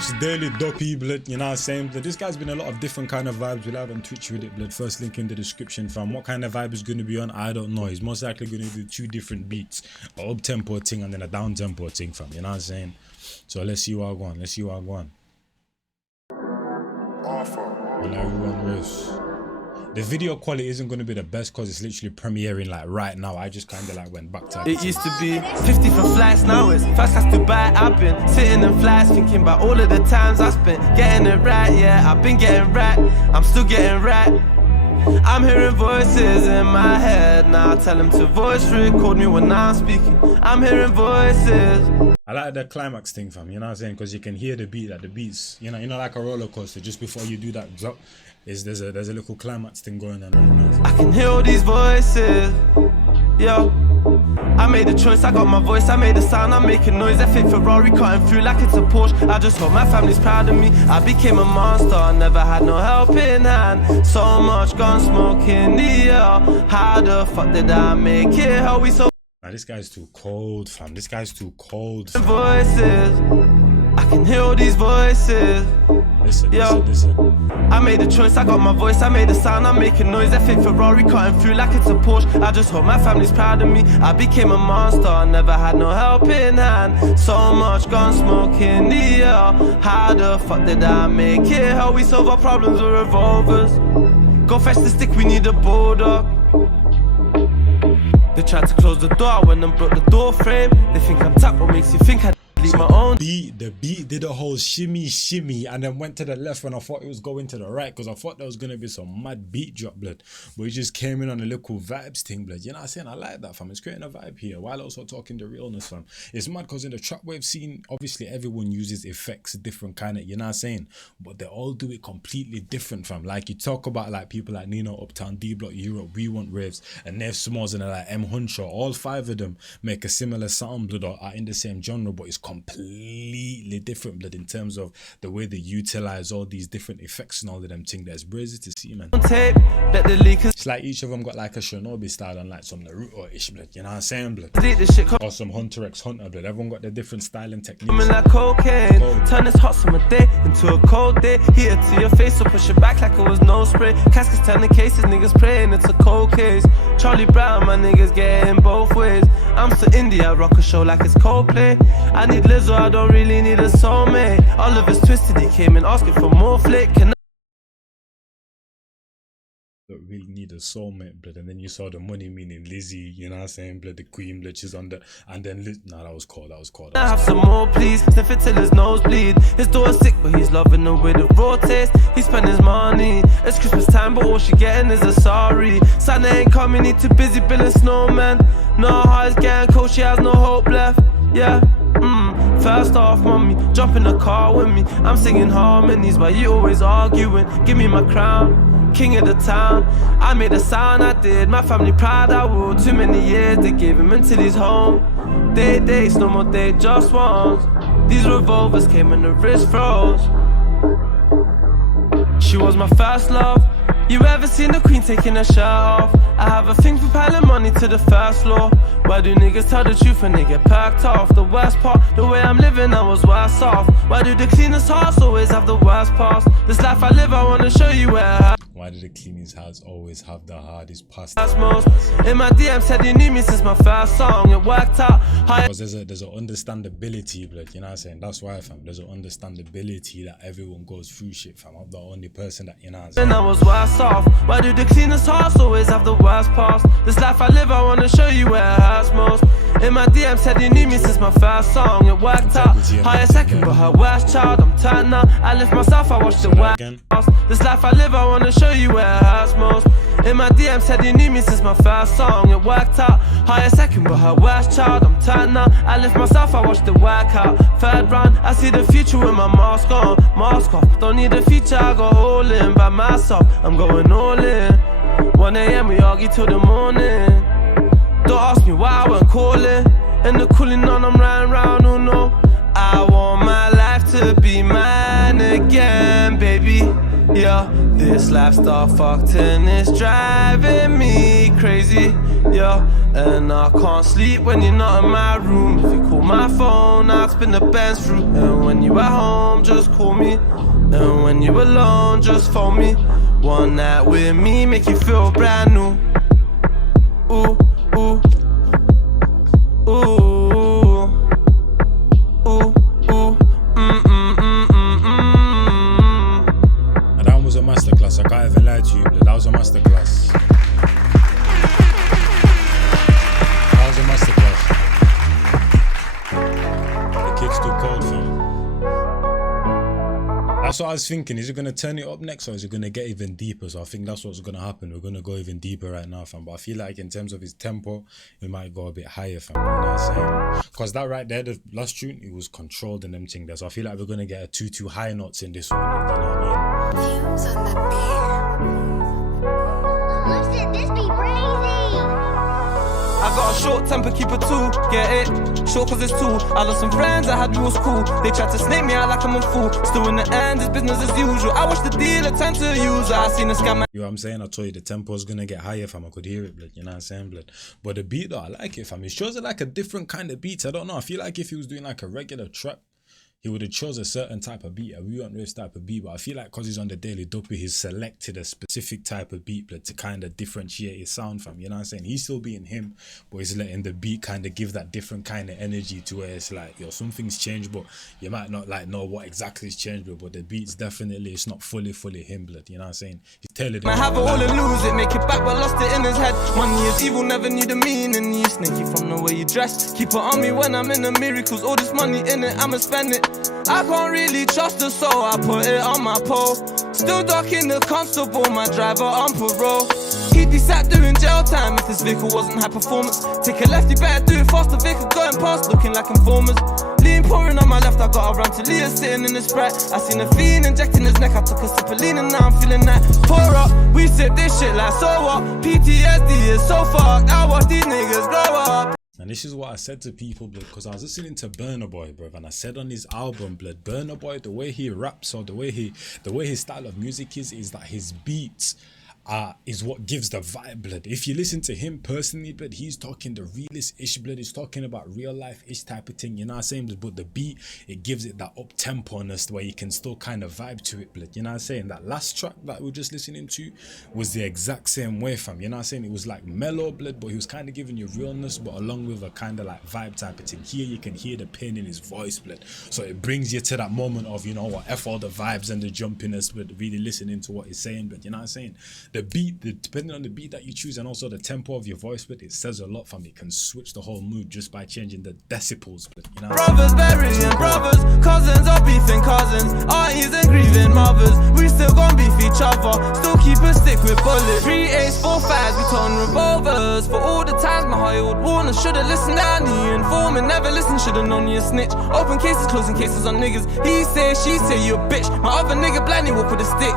GRM Daily, Duppy, blood, you know what I'm saying? Blood, this guy's been a lot of different kind of vibes. We'll have on Twitch with it, blood. First link in the description, fam. What kind of vibe is going to be on? I don't know. He's most likely going to do 2 different beats. An up-tempo thing and then a down-tempo thing, fam. You know what I'm saying? So let's see what I go on. Let's see what I go on. And wewantwraiths. The video quality isn't going to be the best because it's literally premiering like right now. I just kind of like went back to it. Used to be 50 for flights, now it's first class Dubai. I've been sitting in flights thinking about all of the times I spent getting it right. Yeah, I've been getting right, I'm still getting right. I'm hearing voices in my head now. Tell them to voice record me when I'm speaking. I'm hearing voices. I like the climax thing, fam. You know what I'm saying? Because you can hear the beat, like the beats. You know, like a roller coaster. Just before you do that drop, there's a little climax thing going on right now. I can hear all these voices. Yo, I made a choice, I got my voice, I made a sound, I'm making noise. That fit Ferrari cutting through like it's a Porsche. I just hope my family's proud of me. I became a monster, never had no helping hand. So much gun smoke in the air. How the fuck did I make it? How we so? Nah, this guy's too cold, fam. This guy's too cold, fam. Voices, I can hear all these voices. Listen. I made a choice, I got my voice, I made a sound, I'm making noise. That fit Ferrari cutting through like it's a Porsche. I just hope my family's proud of me. I became a monster, never had no helping hand. So much gun smoke in the air. How the fuck did I make it? How we solve our problems with revolvers? Go fetch the stick, we need a bulldog. They tried to close the door when I broke the door frame. They think I'm tapped, what makes you think I leave my own? The beat did a whole shimmy and then went to the left when I thought it was going to the right, because I thought there was going to be some mad beat drop, blood. But it just came in on a little vibes thing, blood. You know what I'm saying? I like that, fam. It's creating a vibe here while also talking the realness, fam. It's mad because in the trap wave scene, obviously everyone uses effects, different kind of, you know what I'm saying? But they all do it completely different, fam. Like you talk about like people like Nino, Uptown, D-Block, Europe, wewantwraiths, and Nev Smalls, and like M Huncho. All 5 of them make a similar sound, blood, or are in the same genre, but it's completely different, blood, in terms of the way they utilize all these different effects and all of them things. That's crazy to see, man. It's like each of them got like a Shinobi style and like some Naruto-ish, blood, you know what I'm saying, blood? Or some Hunter x Hunter, blood. Everyone got their different style and techniques. Like cocaine, turn this hot summer day into a cold day. Heat it to your face, so push it back like it was no spray. Caskets turning cases, niggas praying it's a cold case. Charlie Brown, my niggas getting both ways. I'm so indie, I rock a show like it's Coldplay. I need Lizzo, I don't really need a soulmate. All of us twisted, he came in asking for more flick. Don't really need a soulmate, blood. And then you saw the money meaning Lizzie, you know what I'm saying, blood, the queen, blood, she's on the, and then nah, that was cold. I have some more, please. Sniff it till his nose bleed. His daughter's sick, but he's loving the way the raw taste. He spent his money. It's Christmas time, but all she getting is a sorry. Santa ain't coming, he too busy building snowman. No heart is getting cold, she has no hope left. Yeah. First off, mommy, jump in the car with me. I'm singing harmonies, but you always arguing. Give me my crown, king of the town. I made a sound, I did. My family proud, I will. Too many years, they gave him until he's home. Days, no more day, just once. These revolvers came and the wrist froze. She was my first love. You ever seen the queen taking her shirt off? I have a thing for piling money to the first floor. Why do niggas tell the truth when they get perked off? The worst part, the way I'm living, I was worse off. Why do the cleanest hearts always have the worst past? This life I live, I wanna show you where I Why do the cleanest hearts always have the hardest past? In my DM said he knew me since my first song. It worked out. Because there's an understandability, blood, you know what I'm saying? That's why, fam. There's an understandability that everyone goes through shit, fam. I'm the only person that, you know what I'm saying? I was worse off. Why do the cleanest hearts always have the worst past? This life I live, I wanna show you where it hurts most. In my DM said he knew me since my first song. It worked out. Higher second, but her worst child. I'm turned now. I lift myself, I watch the worst. This life I live, I wanna show you where it hurts most. In my DM said he knew me since my first song. It worked out. Higher second, but her worst child. I'm turned now. I lift myself, I watch the workout. Third round, I see the future with my mask on. Mask off, don't need a feature, I go all in by myself. I'm going all in. 1 AM we argue till the morning. Don't ask me why I went calling. And the cooling on, I'm riding round, oh no. I want my life to be mine again, baby. Yeah, This lifestyle fucked and it's driving me crazy, yeah. And I can't sleep when you're not in my room. If you call my phone, I'll spin the Benz through. And when you at home, just call me. And when you alone, just phone me. One night with me, make you feel brand new. Ooh, ooh, ooh. Masterclass, I can't even lie to you, but that was a masterclass. That was a masterclass. The kid's too cold, fam. That's what I was thinking. Is it going to turn it up next or is it going to get even deeper? So I think that's what's going to happen. We're going to go even deeper right now, fam. But I feel like in terms of his tempo, it might go a bit higher, fam. You know what I'm saying? Because that right there, the last tune, it was controlled and everything there. So I feel like we're going to get a 2 high notes in this one. Like, you know what I mean? Views on the beat. Listen, this be crazy. I got a short temper, keep it too, get it? Short cause it's two. I lost some friends, I had rules cool. They tried to snake me out like I'm a fool. Still in the end, it's business as usual. I watched the dealer turn to a user. I seen a scam. You know what I'm saying? I told you the tempo's gonna get higher, fam. I could hear it, blood. You know what I'm saying, blood? But the beat though, I like it, fam. It shows it like a different kind of beat. I don't know. I feel like if he was doing like a regular track, he would have chose a certain type of beat, a wewantwraiths type of beat. But I feel like because he's on the Daily Duppy, he's selected a specific type of beat, blood, to kind of differentiate his sound from. You know what I'm saying? He's still being him, but he's letting the beat kind of give that different kind of energy to where it's like, yo, something's changed, but you might not like know what exactly has changed, but the beat's definitely, it's not fully him, blood. You know what I'm saying? He's telling it. I have it all and lose it, make it back, but lost it in his head. Money is evil, never knew the meaning. You sneaky from the way you dress. Keep it on me when I'm in the miracles. All this money in it, I'ma spend it. I can't really trust the soul, I put it on my pole. Still docking the constable, my driver on parole. He'd be sat doing jail time if his vehicle wasn't high performance. Take a left, you better do it faster. Vehicle going past, looking like informers. Lean pouring on my left, I got around to Leah sitting in the Sprite. I seen a fiend injecting his neck, I took a sip of lean and now I'm feeling that. Pour up, we sip this shit like so what? PTSD is so fucked, I watch these niggas grow up. And this is what I said to people, blood, because I was listening to Burna Boy, bro, and I said on his album, blood, Burna Boy, the way he raps or the way his style of music is that his beats is what gives the vibe, blood. If you listen to him personally, blood, he's talking the realist-ish, blood. He's talking about real life-ish type of thing, you know what I'm saying? But the beat, it gives it that up-tempo-ness where you can still kind of vibe to it, blood. You know what I'm saying? That last track that we were just listening to was the exact same way, fam. You know what I'm saying? It was like mellow, blood, but he was kind of giving you realness, but along with a kind of like vibe type of thing. Here you can hear the pain in his voice, blood. So it brings you to that moment of, you know what, F all the vibes and the jumpiness, but really listening to what he's saying, blood. You know what I'm saying? The beat, depending on the beat that you choose and also the tempo of your voice, but it says a lot, fam. It can switch the whole mood just by changing the decibels, but you know, brothers burying brothers, cousins are beefing cousins, aunties and grieving mothers. We still gon' beef each other, still keep a stick with bullets. 3 8s, 4 5s, we turn revolvers. For all the times my high would warn us, should've listened down to you informant, never listened, should've known you a snitch. Open cases, closing cases on niggas. He say, she say, you a bitch. My other nigga blindly walk with a stick.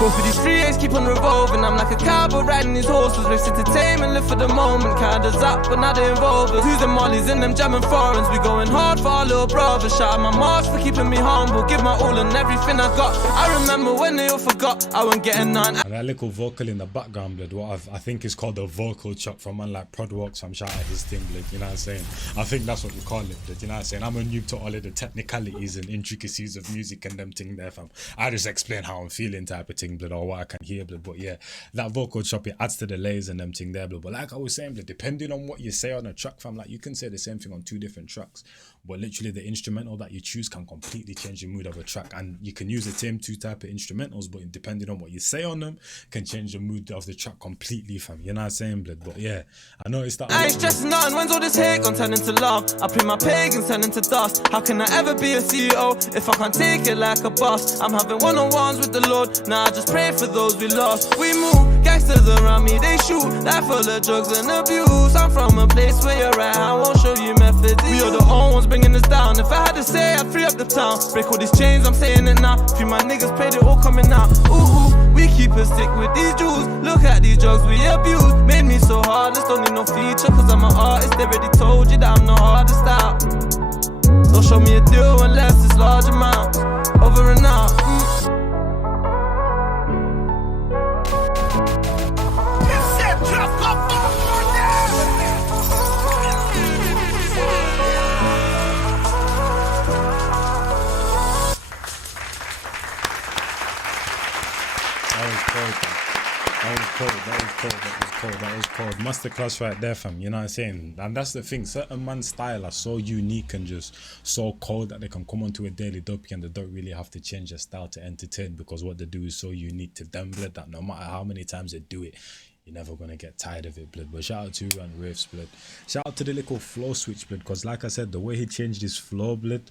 Both of these 3 8s keep on revolving. I'm like a cowboy riding these horses. With entertainment, live for the moment. Kinda's up, but now they involve us. Who's them mollies in them jamming foreigns? We going hard for our little brothers. Shout out my march for keeping me humble. Give my all and everything I got. I remember when they all forgot I wasn't getting none. And that little vocal in the background, blood, what I think is called the vocal chop from man like Prodworks. I'm shouting at his thing, blood. You know what I'm saying? I think that's what we call it, blood. You know what I'm saying? I'm a noob to all of the technicalities and intricacies of music and them thing there, fam. I just explain how I'm feeling type of thing, blood, or what I can hear, blood. But yeah, that vocal chop, it adds to the layers and them thing there, blood. But like I was saying, blood, depending on what you say on a track, fam, like you can say the same thing on 2 different tracks, but literally the instrumental that you choose can completely change the mood of a track. And you can use the same 2 type of instrumentals, but depending on what you say on them, can change the mood of the track completely, fam. You know what I'm saying, blood? But yeah, I noticed that. I ain't stressing nothing. When's all this hate gonna turn into love? I pray my pagans turn into dust. How can I ever be a CEO if I can't take it like a boss? I'm having one-on-ones with the Lord. Now I just pray for those we lost. We move, gangsters around me, they shoot. Life full of drugs and abuse. I'm from a place where you're at, I won't show you methods. We are the only ones bringing us down. If I had to say, I'd free up the town. Break all these chains, I'm saying it now. Free my niggas, played it all coming out. Ooh, we keep a stick with these Jews. Look at these drugs we abuse. Made me so heartless, don't need no feature. Cause I'm an artist, they already told you that I'm the hardest out. Don't show me a deal unless it's large amounts. Over and out. That was cold. Masterclass right there, fam. You know what I'm saying? And that's the thing. Certain man's style are so unique and just so cold that they can come onto a daily Duppy and they don't really have to change their style to entertain, because what they do is so unique to them, blood, that no matter how many times they do it, you're never gonna get tired of it, blood. But shout out to wewantwraiths, blood. Shout out to the little flow switch, blood, because like I said, the way he changed his flow, blood,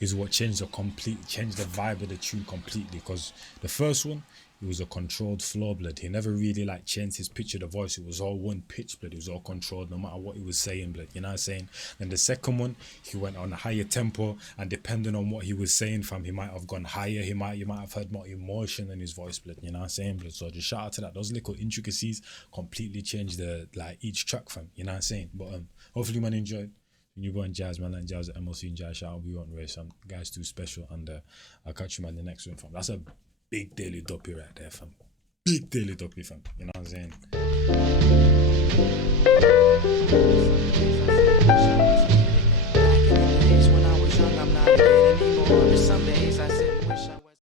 is what changed the vibe of the tune completely. Because the first one, it was a controlled flow, blood. He never really like changed his pitch of the voice. It was all one pitch, blood. It was all controlled no matter what he was saying, blood. You know what I'm saying? Then the second one, he went on a higher tempo, and depending on what he was saying, fam, he might have gone higher. You might have heard more emotion in his voice, blood. You know what I'm saying, blood? So just shout out to that. Those little intricacies completely changed the each track, fam. You know what I'm saying? But hopefully man enjoyed. New boy Njies, man, like Njies at MLC Njies. Shout out, wewantwraiths, guys too special, and I'll catch you man in the next one, fam. That's a big daily Duppy right there, fam. Big daily Duppy, fam. You know what I'm saying?